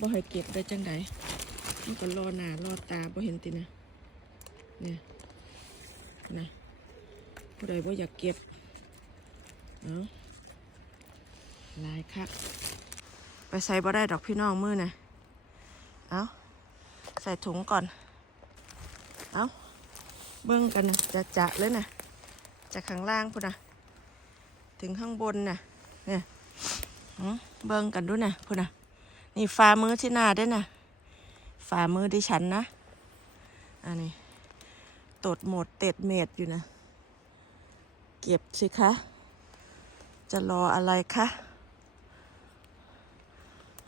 บ่ให้เก็บได้จังไดมันก็รอหน้ารอตาบ่เห็นตินะเนี่ยนะผู้ใดบ่อยากเก็บเอาลายคักไปใส่บ่ได้ดอกพี่น้องมือนะเอาใส่ถุงก่อนเอาเบิ้งกันนะจะจะเลยนะจากข้างล่างพุ่นนะถึงข้างบนนะเนี่ยเบิ้งกันด้วยนะพุ่นนะ นี่ฝ่ามือที่หน้าด้วยนะฝ่ามือดิฉันนะอันนี้ตดหมดเต็ดเม็ดอยู่นะ เก็บสิคะ จะรออะไรคะ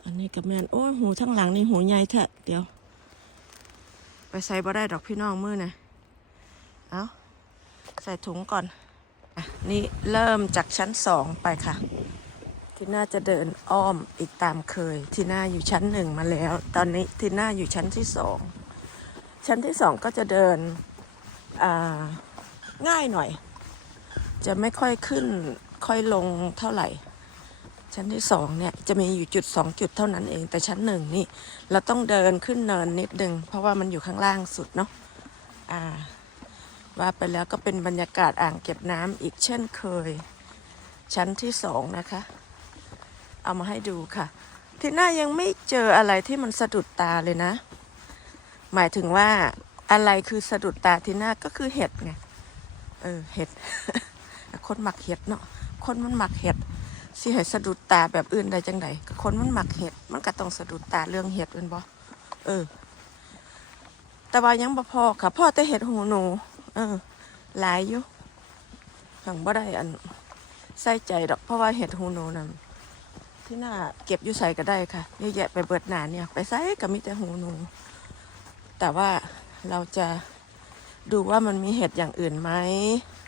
อันนี้กับแมนโอ้ยหูทั้งหลังนี่หูใหญ่แท้เดี๋ยว ไปใส่บ่ได้ดอกพี่น้องมือนะเอาใส่ถุงก่อนอะนี่เริ่มจากชั้นสองไปค่ะ ทีน่าจะเดินอ้อมอีกตามเคย ทีน่าอยู่ชั้นหนึ่งมาแล้ว ตอนนี้ทีน่าอยู่ชั้นที่สองชั้นที่สองก็จะเดินง่ายหน่อย จะไม่ค่อยขึ้นค่อยลงเท่าไหร่ ชั้นที่สองเนี่ยจะมีอยู่จุดสองจุดเท่านั้นเอง แต่ชั้นหนึ่งนี่เราต้องเดินขึ้นเนินนิดนึง เพราะว่ามันอยู่ข้างล่างสุดเนาะอ่าว่าไปแล้วก็เป็นบรรยากาศอ่างเก็บน้ำอีกเช่นเคย ชั้นที่สองนะคะ เอามาให้ดูค่ะ ที่หน้ายังไม่เจออะไรที่มันสะดุดตาเลยนะ หมายถึงว่าอะไรคือสะดุดตาที่หน้าก็คือเห็ดไงเออเห็ด คนหมักเห็ดเนาะคนมันหมักเห็ดสิให้สะดุดตาแบบอื่นได้จังไดคนมันหมักเห็ด มันก็ต้องสะดุดตาเรื่องเห็ดเป็นบ่เออ แต่ว่ายังบ่พอค่ะพ่อแต่เห็ดหูหนู เออ หลายอยู่หังบ่ได้อันใส่ใจดอกเพราะว่าเห็ดหูหนูนั่น ที่หน้าเก็บอยู่ใส่ก็ได้ค่ะเยอะแยะไปเบิดหนาเนี่ย ไปใส่ก็มีแต่หูหนู แต่ว่าเราจะดูว่ามันมีเห็ดอย่างอื่นไหม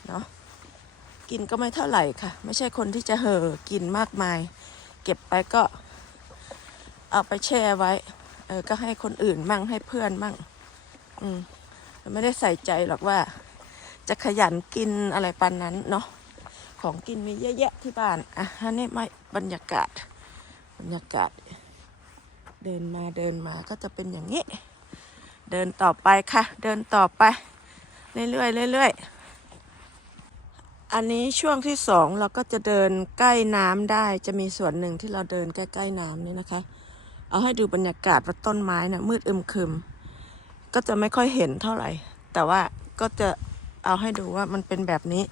เนาะกินก็ไม่เท่าไหร่ค่ะ ไม่ใช่คนที่จะเห่อกินมากมาย เก็บไปก็เอาไปแช่ไว้ เออก็ให้คนอื่นมั่งให้เพื่อนมั่ง อืมไม่ได้ใส่ใจหรอกว่า จะขยันกินอะไรปันนั้นเนาะของกินมีเยอะแยะที่บ้าน อะนนี้ไม่บรรยากาศ บรรยากาศ เดินมาเดินมาก็จะเป็นอย่างนี้ เดินต่อไปค่ะ เดินต่อไป เรื่อยๆเรื่อยๆอันนี้ช่วงที่สองเราก็จะเดินใกล้น้ำได้จะมีส่วนหนึ่งที่เราเดินใกล้ๆน้ำนี่นะคะ เอาให้ดูบรรยากาศว่าต้นไม้นะ่ะมืดอึมครึม ก็จะไม่ค่อยเห็นเท่าไหร่ แต่ว่าก็จะเอาให้ดูว่ามันเป็นแบบนี้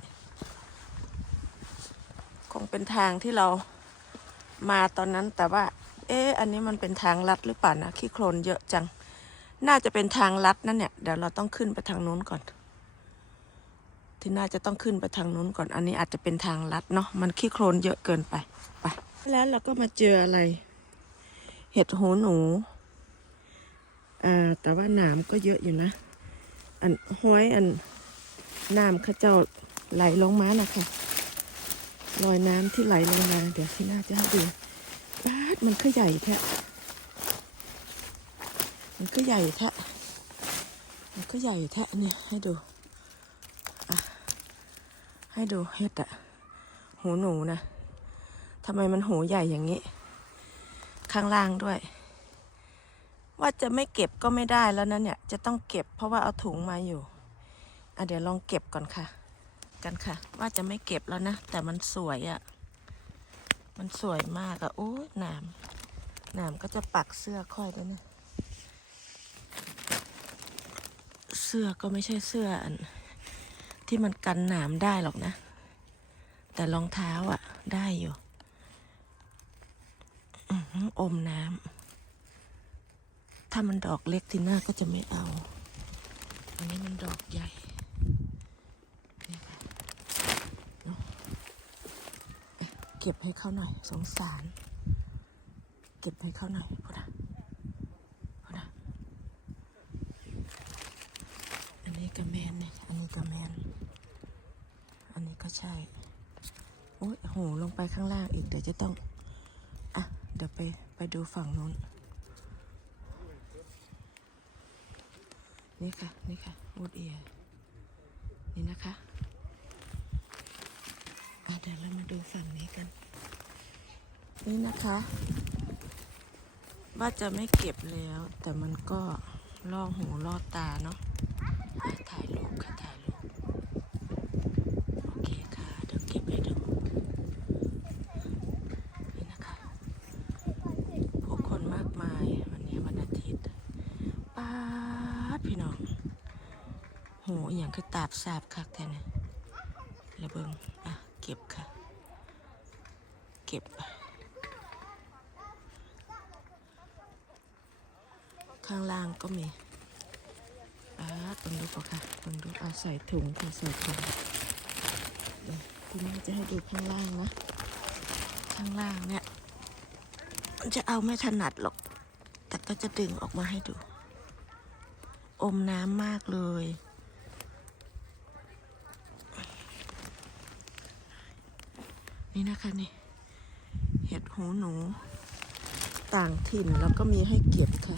คงเป็นทางที่เรา มาตอนนั้นแต่ว่า เอ๊ะอันนี้มันเป็นทางลัดหรือเปล่านะขี้โคลนเยอะจัง น่าจะเป็นทางลัดนั่นเนี่ยเดี๋ยวเราต้องขึ้นไปทางนู้นก่อน ที่น่าจะต้องขึ้นไปทางนู้นก่อน อันนี้อาจจะเป็นทางลัดเนาะมันขี้โคลนเยอะเกินไปไปแล้วเราก็มาเจออะไร เห็ดหูหนูอ่าแต่ว่าหนามก็เยอะอยู่นะ อันห้อยอันน้ำข้าเจ้าไหลลงมานะคะ รอยน้ำที่ไหลลงมา เดี๋ยวที่น่าจะให้ดูบาดมันก็ใหญ่แท้มันก็ใหญ่แท้มันก็ใหญ่แท้เนี่ยให้ดูให้ดูเห็ดอะหูหนูนะทำไมมันหูใหญ่อย่างนี้ ข้างล่างด้วย ว่าจะไม่เก็บก็ไม่ได้แล้วนะเนี่ย จะต้องเก็บเพราะว่าเอาถุงมาอยู่อะเดี๋ยวลองเก็บก่อนค่ะ กันค่ะ ว่าจะไม่เก็บแล้วนะ แต่มันสวยอะมันสวยมากอะโอ้ยหนามหนามก็จะปักเสื้อค่อยแล้วยนะ เสื้อก็ไม่ใช่เสื้ออัน ที่มันกันหนามได้หรอกนะ แต่รองเท้าอะ ได้อยู่อื้อหืออมน้ำ ถ้ามันดอกเล็กทีหน้าก็จะไม่เอา อันนี้มันดอกใหญ่นี่ค่ะเนอะ เก็บให้เขาหน่อย สงสาร เก็บให้เขาหน่อยพุทธะพุทธะอันนี้กระแมนเนี่ยอันนี้กระแมน อันนี้ก็ใช่ โอ้ยโหลงไปข้างล่างอีก เดี๋ยวจะต้อง อะ เดี๋ยวไป ไปดูฝั่งนู้น นี่ค่ะ นี่ค่ะวูดเอียนี่นะคะ เดี๋ยวเรามาดูฝั่งนี้กัน นี่นะคะ ว่าจะไม่เก็บแล้ว แต่มันก็ล่อหูล่อตาเนาะถ่ายรูปค่ะถ่ายรูปโอเคค่ะ เดี๋ยวเก็บให้ดูนี่นะคะผู้คนมากมาย วันนี้วันอาทิตย์ป้าดพี่น้องโหอย่างคือตาบสาบคักแท้เนี่ยระเบิงอะ เก็บค่ะ เก็บ ข้างล่าง ก็มีป้าดเบังดูก่อนค่ะเบังดูเอาใส่ถุงค่ะใส่ถุงเดี๋ยวคุณแม่จะให้ดูข้างล่างนะ ข้างล่างเนี่ยมันจะเอาไม่ถนัดหรอก แต่ก็จะดึงออกมาให้ดู อมน้ำมากเลยนี่นะคะนี่เห็ดหูหนู ต่างถิ่นแล้วก็มีให้เก็บค่ะ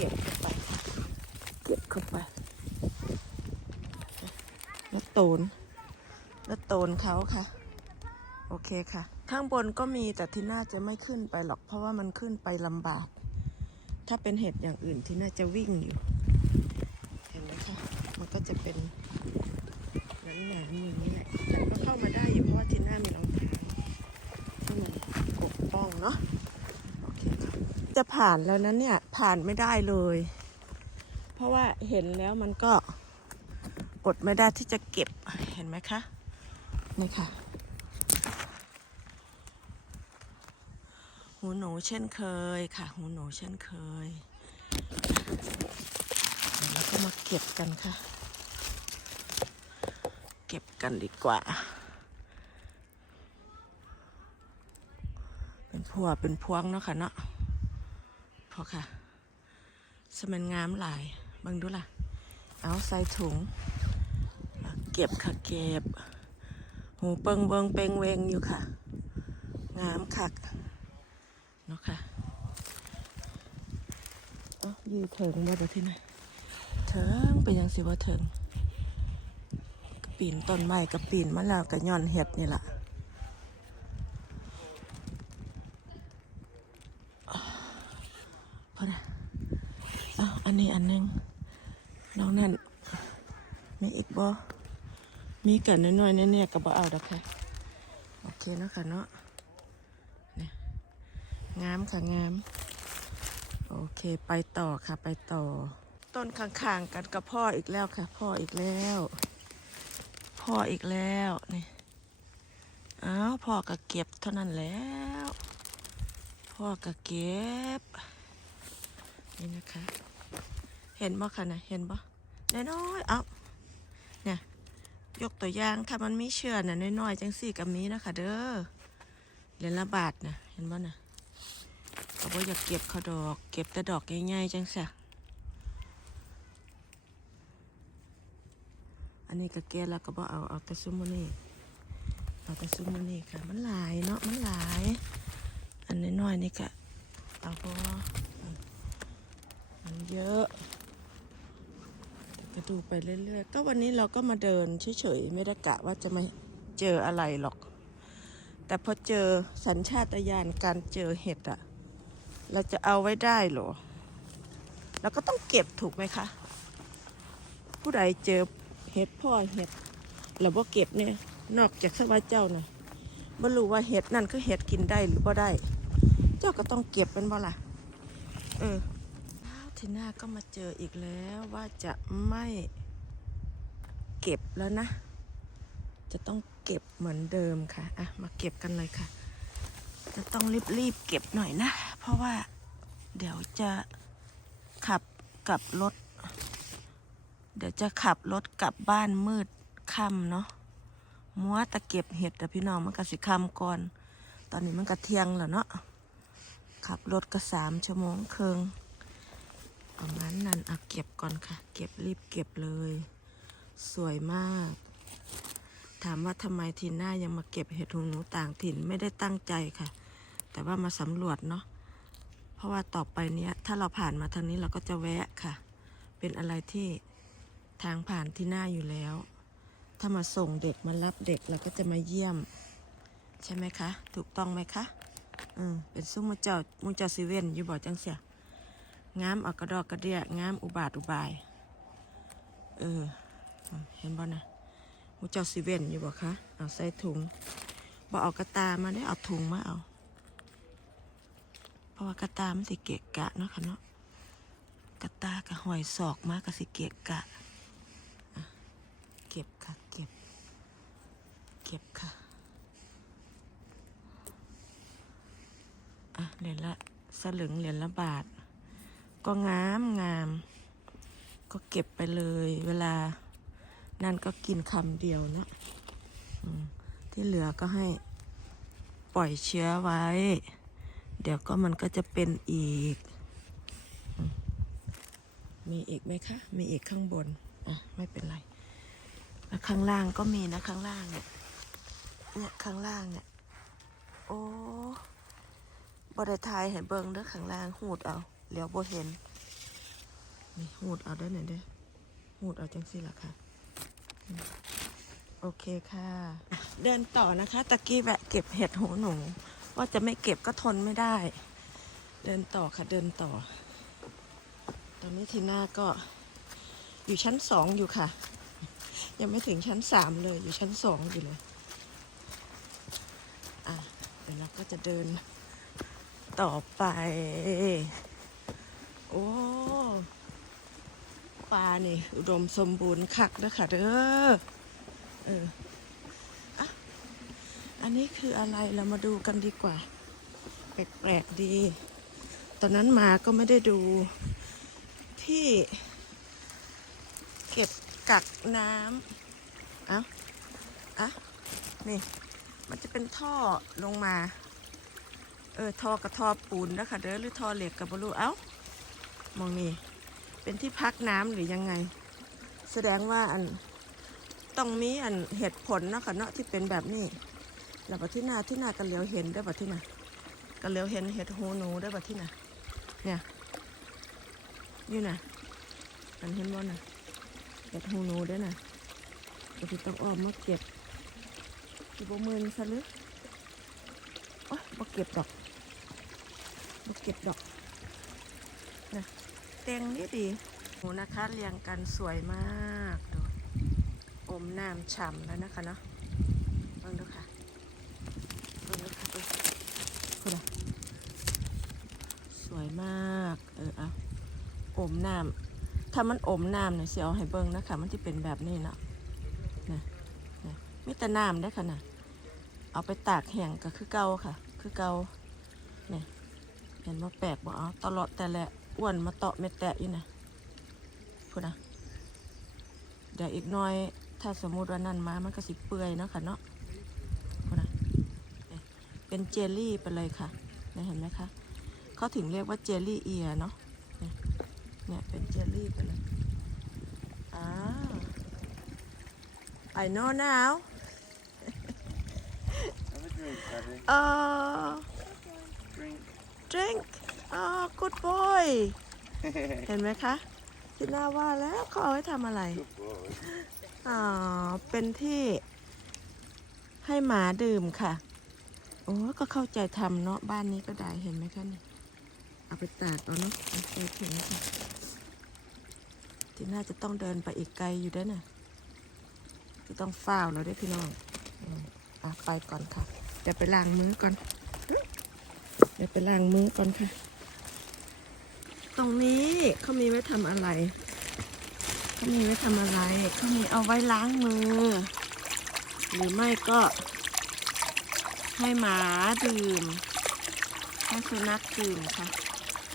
เก็บเข้าไป เก็บเข้าไปแล้วโตนแล้วโตนเขาค่ะ โอเคค่ะ ข้างบนก็มีแต่ที่น่าจะไม่ขึ้นไปหรอก เพราะว่ามันขึ้นไปลำบาก ถ้าเป็นเห็ดอย่างอื่นที่น่าจะวิ่งอยู่ เห็นไหมคะ มันก็จะเป็นหนังหนาๆอย่างนี้แหละแต่ก็เข้ามาได้อยู่เพราะว่าที่หน้ามีรองเท้าที่มันปกป้องเนาะ โอเคค่ะ จะผ่านแล้วนั้นเนี่ยผ่านไม่ได้เลย เพราะว่าเห็นแล้วมันก็อดไม่ได้ที่จะเก็บเห็นไหมคะนี่ค่ะ หูหนูเช่นเคยค่ะ หูหนูเช่นเคยเดี๋ยวก็มาเก็บกันค่ะ เก็บกันดีกว่า เป็นพัวเป็นพวงเนาะค่ะเนาะ อค่ะ สมันงามหลายบังดูล่ะ เอาใส่ถุง เก็บค่ะเก็บ หูเปิงเบิงเปงเวงอยู่ค่ะ งามคักเนาะค่ะอ๋อยืเถิงมาจาที่ไหนเถิงเป็นยังสิว่าเถิงกระปีนต้นไม้กระปีนมะแล้วกระย่อนเห็ดนี่แหละพอนะเอาอันนี้อันหนึงน้องนั่นมีอีกบ่ มีกันน้อยๆเนี่ยๆก็บ่เอาดอกค่ะโอเคเนาะค่ะเนาะงามค่ะงามโอเคไปต่อค่ะไปต่อ ต้นข้างๆกันกับพ่ออีกแล้วค่ะ พ่ออีกแล้ว พ่ออีกแล้วนี่อ้าวพ่อก็เก็บเท่านั้นแล้ว พ่อก็เก็บ นี่นะคะ เห็นบ่ค่ะนะเห็นบ่น้อยๆเอ้า ยกตัวอย่างถ้ามันไมีเชื่อน่ะน้อยๆจังสี่กับมีนะคะ เด้อเหรียญละบาทนะเห็นบ่นะเขาบอกอยากเก็บเขาดอก เก็บแต่ดอกง่ายๆจังสะอันนี้ก็แก้แล้วก็บอกเอาเอาแต่ซุมโมนี่เอาแต่ซุมโมนี่ค่ะมันหลายเนาะมันหลาย อันน้อยๆนี่ก็เอาพอมันเยอะ็ดูไปเรื่อยๆ ก็วันนี้เราก็มาเดินเฉยๆ ไม่ได้กะว่าจะมาเจออะไรหรอก แต่พอเจอสัญชาตญาณการเจอเห็ดอะเราจะเอาไว้ได้หรอเราก็ต้องเก็บถูกไหมคะ ผู้ใดเจอเห็ดพ่อเห็ดเราบ่เก็บเนี่ย นอกจากสว่าเจ้านะบ่รู้ว่าเห็ดนั่นคือเห็ดกินได้หรือบ่ได้ เจ้าก็ต้องเก็บเป็นบ่ล่ะ เออทีหน้าก็มาเจออีกแล้วว่าจะ ไม่เก็บแล้วนะ จะต้องเก็บเหมือนเดิมค่ะ อะ มาเก็บกันเลยค่ะ จะต้องรีบๆเก็บหน่อยนะ เพราะว่าเดี๋ยวจะขับกลับรถ เดี๋ยวจะขับรถกลับบ้านมืดค่ำเนาะมัวตะเก็บเห็ดแต่พี่น้องมันก็สิค่ำก่อน ตอนนี้มันก็เที่ยงแล้วเนาะขับรถก็สามชั่วโมงครึ่ง ประมาณนั้นอะเก็บก่อนค่ะ เก็บรีบเก็บเลย สวยมาก ถามว่าทำไมทีหน้ายังมาเก็บเห็ดหูหนูต่างถิ่นไม่ได้ตั้งใจค่ะ แต่ว่ามาสำรวจเนาะเพราะว่าต่อไปเนี้ย ถ้าเราผ่านมาทางนี้เราก็จะแวะค่ะ เป็นอะไรที่ทางผ่านที่หน้าอยู่แล้ว ถ้ามาส่งเด็กมารับเด็กเราก็จะมาเยี่ยม ใช่ไหมคะ ถูกต้องไหมคะอืมเป็นซุ้มมุเจ้ามุเจ้าซีเว่นอยู่บ่อจังเสีย งามเอากระดอกกระเดียงามอุบาทอุบาย เออ เห็นบ่นะมุเจ้าซีเว่นอยู่บ่คะเอาใส่ถุงบ่เอากระตามาได้เอาถุงมาเอา เพราะว่ากระตามันสิเกะกะเนาะค่ะเนาะกระตากับหอยศอกมากก็สิเกะกะ เก็บค่ะเก็บ เก็บค่ะ อะเหรียญละสลึงเหรียญละบาท ก็งามงาม ก็เก็บไปเลย เวลา นั่นก็กินคำเดียวนะที่เหลือก็ให้ปล่อยเชื้อไว้ เดี๋ยวก็มันก็จะเป็นอีก มีอีกไหมคะ มีอีกข้างบน อะ ไม่เป็นไร แล้วข้างล่างก็มีนะข้างล่างเนี่ย เนี่ยข้างล่างเนี่ย โอ้บไดทยเห็นเบิงเด้อข้างล่างหูดเอา เลียวบ่เห็น นี่หูดเอาได้ไหนอยเด้อหูดเอาจังสิล่ะค่ะ โอเคค่ะอะ เดินต่อนะคะ ตะกี้แวะเก็บเห็ดหูหนู ว่าจะไม่เก็บก็ทนไม่ได้ เดินต่อค่ะ เดินต่อ ตอนนี้ทีน่าก็อยู่ชั้นสองอยู่ค่ะ ยังไม่ถึงชั้นสามเลยอยู่ชั้นสองอยู่เลยอะเดี๋ยวเราก็จะเดินต่อไป โอ้ปลานี่ อุดมสมบูรณ์คักนะค่ะเด้อเอออะอันนี้คืออะไรเรามาดูกันดีกว่า แปลกๆดี ตอนนั้นมาก็ไม่ได้ดู ที่ เก็บกักน้ำเอ้าอะนี่ มันจะเป็นท่อลงมา เออท่อกับท่อปูนนะคะเด้อหรือท่อเหล็กกับบรูเอ้า มองนี่ เป็นที่พักน้ำหรือยังไง แสดงว่าอันต้องมีอันเหตุผลเนาะค่ะเนาะที่เป็นแบบนี้แล้วบัดที่นาที่นากันเหลียวเห็นได้บัดที่นากันเหลียวเห็นเห็ดหูหนูได้บัดที่นาเนี่ยอยู่น่ะกันเห็นบ่น่ะเห็ดหูหนูได้อน่ะก็จะต้องออมมาเก็บสิบมือนซะหรือโอ๊ยบ่เก็บดอกบ่เก็บดอก เต็งนี่ดีหมูนะคะเรียงกันสวยมากดูอมน้ำฉ่ำแล้วนะคะเนาะลองดูค่ะลองดูค่ะดูคุณอะสวยมากเออเอาอมน้ำถ้ามันอมน้ำเนี่ยเสียเอาให้เบิ้งนะคะมันจะเป็นแบบนี้เนาะนะนะมีแต่น้ำได้อค่ะนะเอาไปตากแห้งก็คือเก่าค่ะ คือเก่าเนี่ยเห็นว่าแปลกบ่เอาตลอดแต่ละ อ้วนมาเตาะเม็ดแตะอยู่นะพูดนะเดี๋ยวอีกหน้อย ถ้าสมมุติว่านั่นมามันก็สิเปื่อยเนาะค่ะเนาะพูดนะเนี่ยเป็นเจลลี่ไปเลยค่ะเนี่ยเห็นไหมคะเขาถึงเรียกว่าเจลลี่เอียเนาะเนี่ยเนี่ยเป็นเจลลี่ไปเลยอ่า I know now Have a drink, buddy. Uh, Drink. drink. Oh, good boy. เห็นไหมคะที่น่าว่าแล้วเขาเอาไว้ทำอะไร Good boy. อ๋อ เป็นที่ให้หมาดื่มค่ะ โอ้ก็เข้าใจทำเนาะบ้านนี้ก็ได้เห็นไหมคะนี่เอาไปตากเอาเนาะเอาไปถึงค่ะที่น่าจะต้องเดินไปอีกไกลอยู่ด้วยน่ะจะต้องฝ้าวเราด้วยพี่น้องอืมอะไปก่อนค่ะ เดี๋ยวไปล้างมือก่อน เดี๋ยวไปล้างมือก่อนค่ะ ตรงนี้เขามีไว้ทำอะไรเขามีไว้ทำอะไรเขามีเอาไว้ล้างมือ หรือไม่ก็ ให้หมาดื่ม ให้สุนัขดื่มค่ะ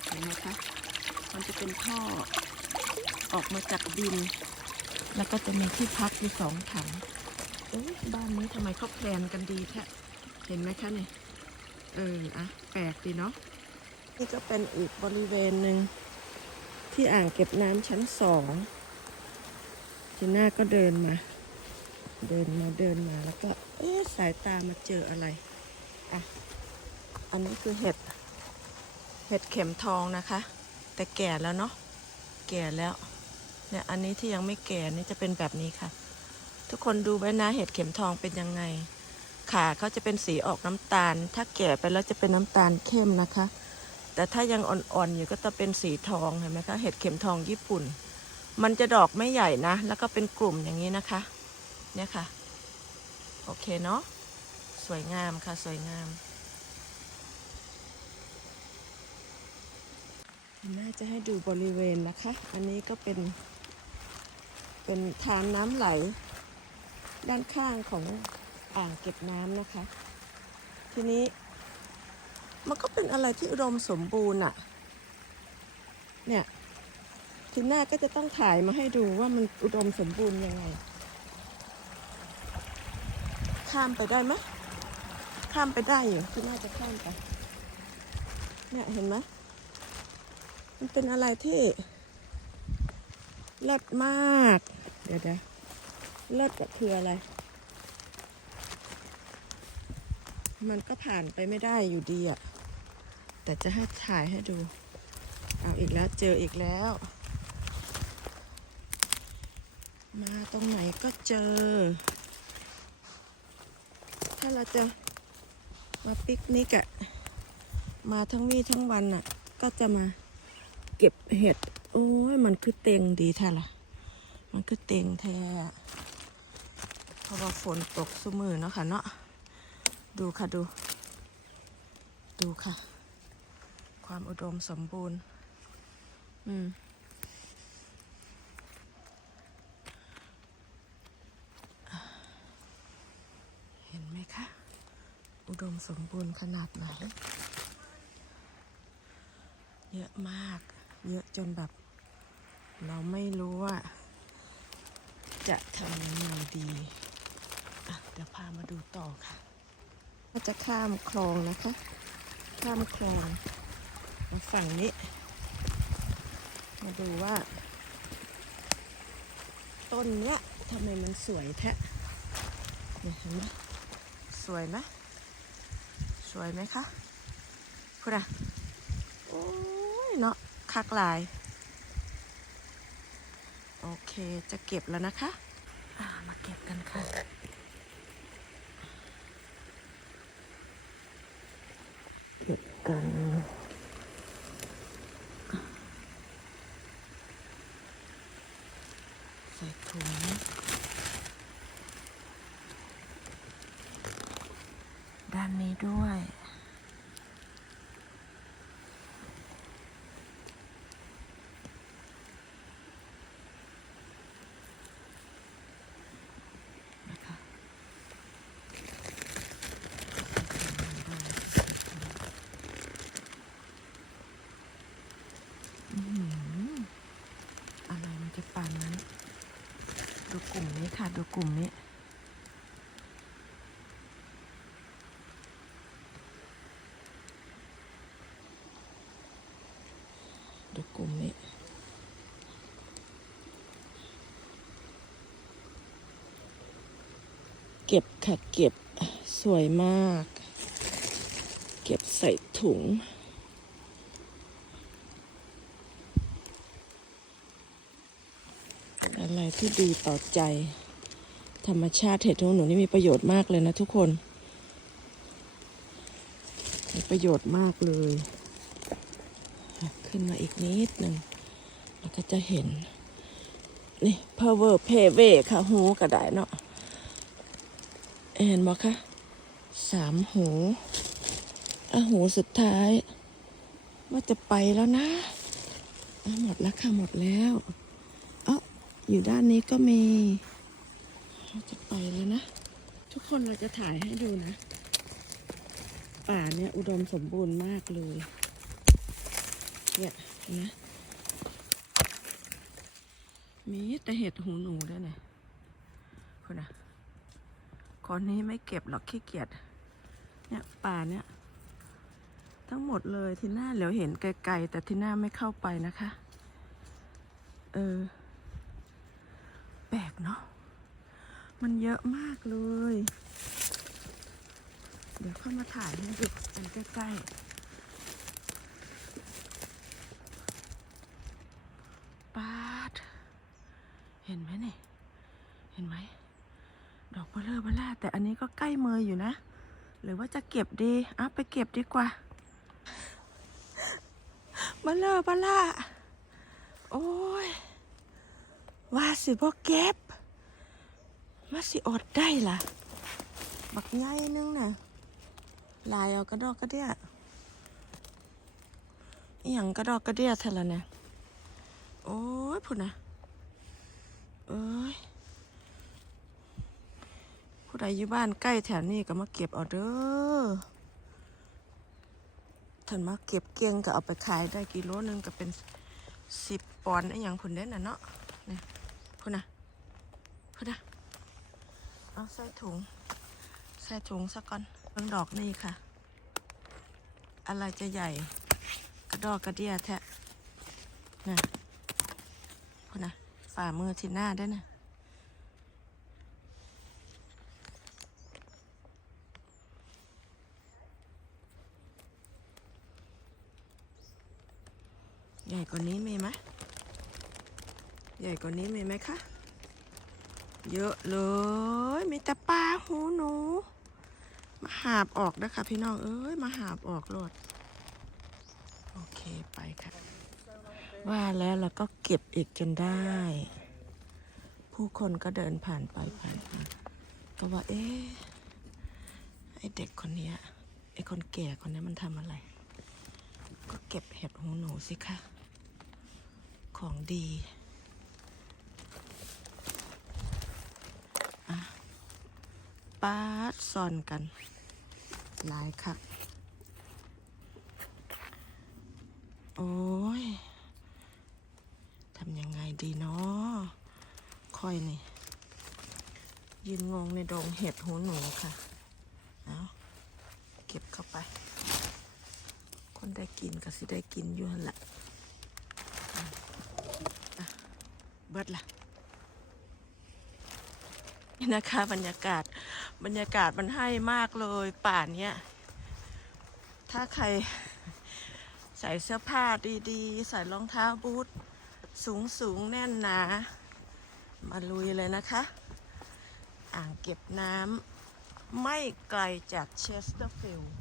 เห็นไหมคะ มันจะเป็นท่อออกมาจากดิน แล้วก็จะมีที่พักอยู่สองถังเอ้บ้านนี้ทำไมเขาแพลนกันดีแท้เห็นไหมคะเนี่ยเอออะแปลกดีเนาะ นี่ก็เป็นอีกบริเวณหนึ่งที่อ่างเก็บน้ำชั้นสองทีน่าก็เดินมา เดินมาเดินมาแล้วก็ เอ๊สายตามาเจออะไร อะ อันนี้คือเห็ด เห็ดเข็มทองนะคะ แต่แก่แล้วเนาะ แก่แล้ว เนี่ยอันนี้ที่ยังไม่แก่นี่จะเป็นแบบนี้ค่ะ ทุกคนดูไว้นะเห็ดเข็มทองเป็นยังไงขาเขาจะเป็นสีออกน้ำตาล ถ้าแก่ไปแล้วจะเป็นน้ำตาลเข้มนะคะ แต่ถ้ายังอ่อนๆอยู่ก็จะเป็นสีทองเห็นไหมคะเห็ดเข็มทองญี่ปุ่น มันจะดอกไม่ใหญ่นะ แล้วก็เป็นกลุ่มอย่างนี้นะคะ เนี่ยค่ะ โอเคเนาะสวยงามค่ะสวยงามน่าจะให้ดูบริเวณนะคะ อันนี้ก็เป็น เป็นทานน้ำไหล ด้านข้างของอ่างเก็บน้ำนะคะ ทีนี้ มันก็เป็นอะไรที่อุดมสมบูรณ์อะเนี่ยทีหน้าก็จะต้องถ่ายมาให้ดูว่ามันอุดมสมบูรณ์ยังไง ข้ามไปได้ไหมข้ามไปได้อยู่ทีหน้าจะข้ามไป เนี่ยเห็นไหมมันเป็นอะไรที่เลิศมาก เดี๋ยวเดี๋ยวเลิศก็คืออะไร มันก็ผ่านไปไม่ได้อยู่ดีอะ แต่จะให้ถ่ายให้ดู เอาอีกแล้วเจออีกแล้ว มาตรงไหนก็เจอ ถ้าเราจะมาปิกนิกอะมาทั้งวี่ทั้งวันอะก็จะมาเก็บเห็ด โอ้ยมันคือเต็งดีแท้ละมันคือเต็งแท้เพราะว่าฝนตกสุมือเนาะค่ะเนาะดูค่ะดู ดูค่ะ ความอุดมสมบูรณ์ อืม เห็นไหมคะ อุดมสมบูรณ์ขนาดไหน เยอะมาก เยอะจนแบบ เราไม่รู้ว่า จะทำยังไงดีอะเดี๋ยวพามาดูต่อค่ะก็จะข้ามคลองนะคะ ข้ามคลอง ฝั่งนี้ มาดูว่า ต้นเนี้ยทำไมมันสวยแท้เนี่ยเห็นไหมสวยไหมสวยไหมคะคุณอะโอ้ยเนาะคักหลาย โอเคจะเก็บแล้วนะคะอ่ามาเก็บกันค่ะเก็บกัน ใส่ถุงด้านนี้ด้วย นะคะอื้อหืออะไรมันจะปานนั้น ดูกลุ่มนี้ค่ะ ดูกลุ่มนี้ ดูกลุ่มนี้ เก็บค่ะ เก็บ สวยมาก เก็บใส่ถุง เป็น อะไรที่ดีต่อใจ ธรรมชาติเห็ดของหนูนี่มีประโยชน์มากเลยนะทุกคน มีประโยชน์มากเลย ขึ้นมาอีกนิดหนึ่งแล้วก็จะเห็น นี่ power p a v e ค่ะหูกระไดเนาะเห็นบอกคะสามหูอะหูสุดท้าย ว่าจะไปแล้วนะ หมดแล้วค่ะ หมดแล้ว อยู่ด้านนี้ก็มีเราจะไปแล้วนะ ทุกคนเราจะถ่ายให้ดูนะ ป่าเนี่ยอุดมสมบูรณ์มากเลย เนี่ยนะมีแต่เห็ดหูหนูด้วยเนี่ยคุณนะคนนี้ไม่เก็บหรอกขี้เกียจเนี่ยป่าเนี่ย ทั้งหมดเลยที่หน้าเหลียวเห็นไกลๆแต่ที่หน้าไม่เข้าไปนะคะ เออ ปลกเนาะ มันเยอะมากเลย เดี๋ยวเข้ามาถ่ายให้ดูกันใกล้ๆปาด เห็นไหมเนี่ยเห็นไหม ดอกเบลเลอร์เบลล่าแต่อันนี้ก็ใกล้มืออยู่นะ หรือว่าจะเก็บดีอะไปเก็บดีกว่ามาเลอะบล่าโอ้ย ว่าสิบ่เก็บมาสิอดได้ล่ะ บักใหญ่นึงน่ะ ลายเอากระดอกกระเดียอหย่างกระดอกกระเดียเท่าละเนี่ย โอ้ยพุ่นนะเอ้ยผู้ใดอยู่บ้านใกล้แถวนี้ก็มาเก็บเอาเด้อท่านมาเก็บเกียงก็เอาไปขายได้กิโลนึงก็เป็นสิบปอนด์ไอ้หยังพุ่นเด่นน่ะเนาะนี่ พุ่นนะพุ่นนะเอาใส่ถุง ใส่ถุงซะก่อนเบิ่งดอกนี่ค่ะ อะไรจะใหญ่ กระดอกกระเดียแทะน่ะพุ่นนะฝ่ามือที่หน้าได้น่ะใหญ่กว่านี้มีไหม ใหญ่กว่านี้มีไหมคะ เยอะเลย มีแต่ปลาหูหนู มาหาบออกนะคะพี่น้องเอ้ยมาหาบออกโลดโอเคไปค่ะ ว่าแล้วเราก็เก็บอีกจนได้ ผู้คนก็เดินผ่านไปผ่านมาก็ว่าเอ๊ะไอเด็กคนนี้ไอคนแก่คนนี้มันทำอะไร ก็เก็บเห็ดหูหนูสิคะของดีอะ ปาดซ่อนกัน หลายครับโอ้ยทำยังไงดีเนาะค่อยนี่ ยืนงงในดงเห็ดหูหนูค่ะ เอาเก็บเข้าไป คนได้กินก็สิได้กินอยู่หันละะเบิดละนี่ นะคะบรรยากาศบรรยากาศมันให้มากเลยป่านเนี้ยถ้าใครใส่เสื้อผ้าดีๆ ใส่รองเท้าบูทสูงสูงๆแน่นหนา มาลุยเลยนะคะ อ่างเก็บน้ำไม่ไกลจากเชสเตอร์ฟิลด์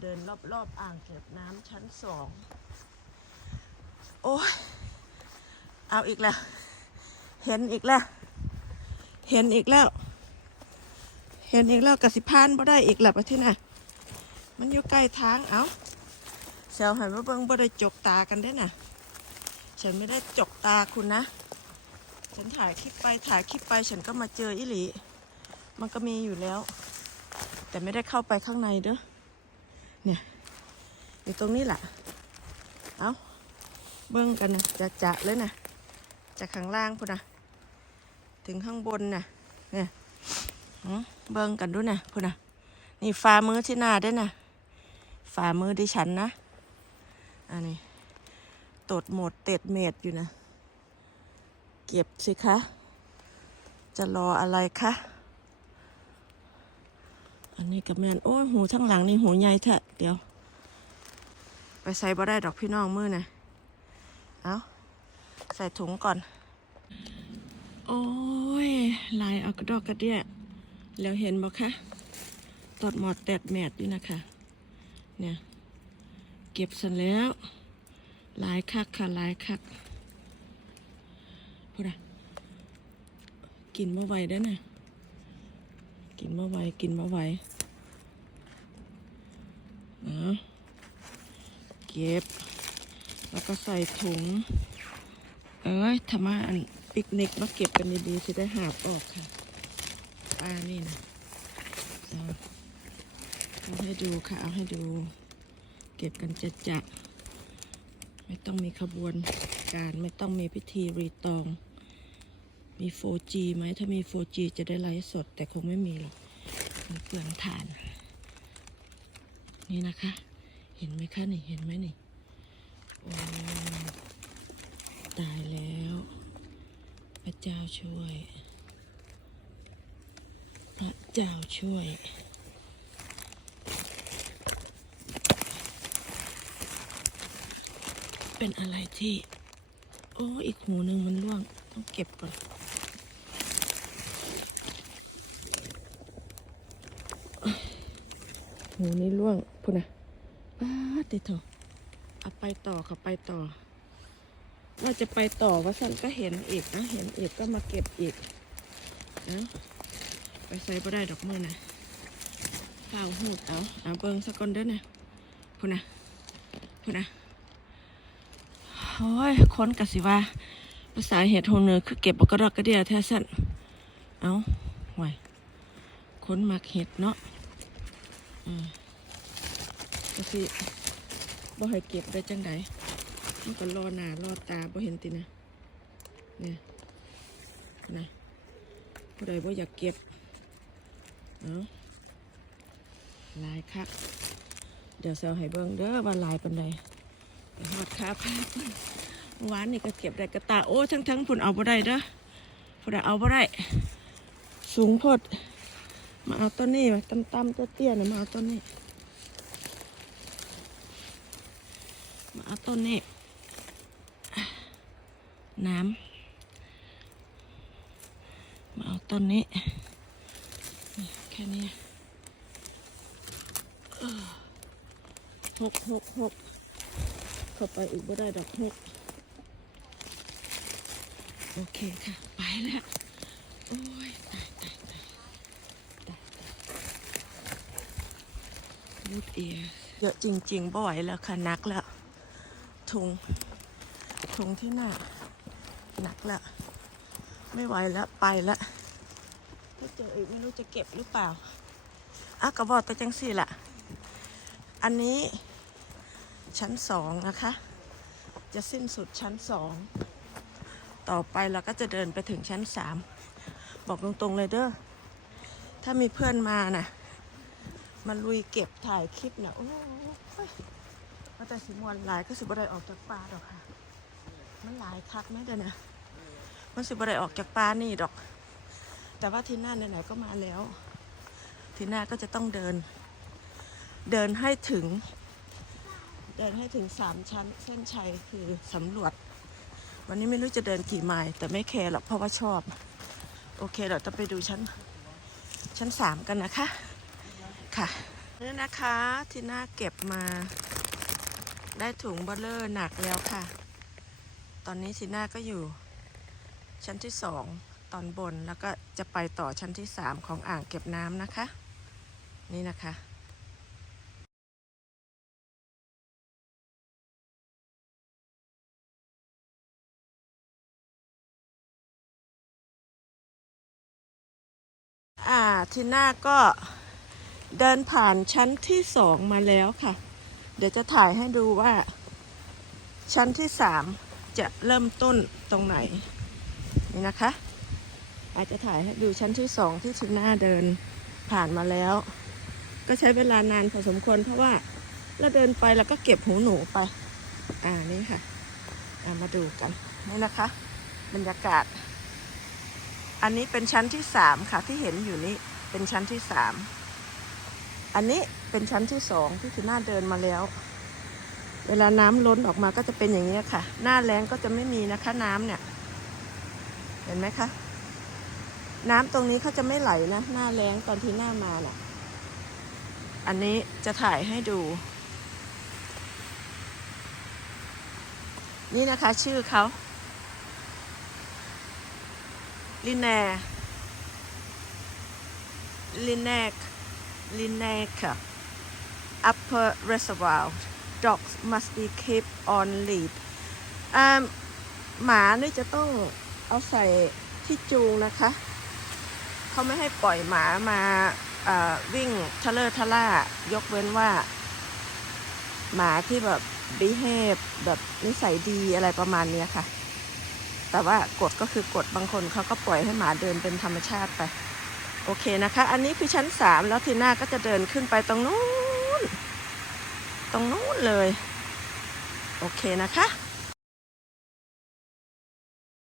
เดินรอบๆอ่างเก็บน้ำชั้นสอง โอ้ยเอาอีกแล้ว เห็นอีกแล้ว เห็นอีกแล้ว เห็นอีกแล้วกสิพานบ่ได้อีกแล้วไปที่ไหนมันอยู่ใกล้ทางเอาเซลหันมาเบิ่งบ่ได้จกตากันได้น่ะ ฉันไม่ได้จกตาคุณนะ ฉันถ่ายคลิปไปถ่ายคลิปไปฉันก็มาเจออิหลี มันก็มีอยู่แล้ว แต่ไม่ได้เข้าไปข้างในเด้อ เนี่ยอยู่ตรงนี้แหละ เอาเบิ้งกันนะจะจะเลยนะจากข้างล่างพุ่นนะ ถึงข้างบนน่ะเนี่ยเบิ้งกันด้วยนะพุ่นะนี่ฝ่ามือที่หน้าด้วยนะฝ่ามือดิฉันนะ อันนี้ตดหมดเต็ดเม็ดอยู่นะ เก็บสิคะ จะรออะไรคะอันนี้กับแมนโอ้ยหูทั้งหลังนี่หูใหญ่แท้เดี๋ยว ไปใส่บ่ได้ดอกพี่น้องมือนะเอาใส่ถุงก่อน โอ้ย ลายเอกระดอกกระเดียแล้วเห็นบ่คะตอดหมอดแตดแมดอยู่นะคะ เนี่ย เก็บเสร็จแล้ว ลายคักค่ะลายคักพูดอะกินเมื่อไหวได้น่ะกินเมื่อไหวกินเมื่อไหวนะเก็บ แล้วก็ใส่ถุง เอ้ยทำไมอัน ปิกนิกมาเก็บกันดีๆจะได้หาบออกค่ะป้านี่นะเอาให้ดูค่ะ เอาให้ดู เก็บกันจะจะไม่ต้องมีขบวนการไม่ต้องมีพิธีรีตอง มี 4G ไหมถ้ามี 4G จะได้ไลฟ์สด แต่คงไม่มีหรอกมันเปลืองถ่าน นี่นะคะ เห็นไหมคะนี่เห็นไหมนี่โอ้ตายแล้ว พระเจ้าช่วย พระเจ้าช่วย เป็นอะไรที่ โอ้อีกหูหนึ่งมันร่วง ต้องเก็บก่อนหูนี้ร่วงพุ่นนะป้าติดเถอะเอาไปต่อค่ะไปต่อ ว่าจะไปต่อว่าสันก็เห็นอีกนะเห็นอีกก็มาเก็บอีกนะไปใส่บ่ได้ดอกมือนะข้าวหูดเอาเอาเบิงสกก่อนเด้อนะพุ่นะพุ่นะโอ้ยคนกะสิว่าภาษาเหตุโฮเนอคือเก็บบกระดกกระเดียแท้สันเอาห่วยคนมักเห็ดเนาะอืมก็สิบ่ให้เก็บได้จังได มันก็รอหน้ารอตาบ่เห็นตินะเนี่ยนะผู้ใดบ่อยากเก็บเอาลายคักเดี๋ยวเซลให้เบิ่งเด้อว่าลายปานใดไปฮอดครับหวานนี่ก็เก็บได้กระตาโอ้ทั้งทั้งๆพุ่นเอาบ่ได้เด้อพุ่นเอาบ่ได้ สูงพดมาเอาต้นนี้มาตั้มตั้มๆเตี้ยๆนะมาเอาต้นนี้ มาเอาต้นนี้ น้ำ มาเอาต้นนี้นแค่นี้หกหกหกเข้าไปอีกบ่ได้ดอกหกโอเคค่ะ ไปแล้ว โอ้ยตายตายตายตายรูดเอียเยอะจริง ๆ บ่อยแล้วค่ะนักแล้วถุงถุงที่หน้า หนักแล้วไม่ไหวแล้วไปแล้วถ้าเจออีกไม่รู้จะเก็บหรือเปล่าอะกระบอกต่จังสี่ละอันนี้ชั้นสองนะคะ จะสิ้นสุดชั้นสองต่อไปเราก็จะเดินไปถึงชั้นสามบอกตรงๆเลยเด้อถ้ามีเพื่อนมานะมาลุยเก็บถ่ายคลิปนะโอ้ยมาแต่สิมวนหลายก็สิบได้ออกจากป่าดอกค่ะ มันหลายคักไหมเด้อเนี่ยมันสิบอะได้ออกจากป่านี่ดอก แต่ว่าทีหน้าไหนๆก็มาแล้ว ทีหน้าก็จะต้องเดิน เดินให้ถึง เดินให้ถึงสามชั้น เส้นชัยคือสำรวจ วันนี้ไม่รู้จะเดินกี่ไมล์แต่ไม่แคร์หรอกเพราะว่าชอบ โอเคเราจะไปดูชั้น ชั้นสามกันนะคะ ค่ะนี่นะคะที่น่าเก็บมาได้ถุงเบลเลอร์หนักแล้วค่ะ ตอนนี้ทีน่าก็อยู่ ชั้นที่สองตอนบนแล้วก็จะไปต่อชั้นที่สามของอ่างเก็บน้ำนะคะ นี่นะคะอ่าทีน่าก็เดินผ่านชั้นที่สองมาแล้วค่ะ เดี๋ยวจะถ่ายให้ดูว่า ชั้นที่สาม จะเริ่มต้นตรงไหนนี่นะคะ อาจจะถ่ายให้ดูชั้นที่สองที่ทีน่าเดินผ่านมาแล้ว ก็ใช้เวลานานพอสมควรเพราะว่าเราเดินไปแล้วก็เก็บหูหนูไป อ่านี่ค่ะามาดูกันนี่นะคะ บรรยากาศ อันนี้เป็นชั้นที่สามค่ะที่เห็นอยู่นี้เป็นชั้นที่สามอันนี้เป็นชั้นที่สองที่คือหน้าเดินมาแล้ว เวลาน้ำล้นออกมาก็จะเป็นอย่างนี้ค่ะ หน้าแรงก็จะไม่มีนะคะ น้ำเนี่ย เห็นไหมคะ น้ำตรงนี้เขาจะไม่ไหลนะ หน้าแรงตอนที่หน้ามาน่ะ อันนี้จะถ่ายให้ดู นี่นะคะ ชื่อเขาลินแนลินแนกลินแนก upper reservoir dogs must be kept on lead หมานี่จะต้องเอาใส่ที่จูงนะคะ เขาไม่ให้ปล่อยหมามาวิ่งทะเลทะล่ายกเว้นว่า หมาที่แบบ behave แบบนิสัยดีอะไรประมาณนี้ค่ะ แต่ว่ากฎก็คือกฎบางคนเขาก็ปล่อยให้หมาเดินเป็นธรรมชาติไป โอเคนะคะ อันนี้คือชั้นสามแล้วทีหน้าก็จะเดินขึ้นไปตรงนู้น ตรงนู้นเลย โอเคนะคะ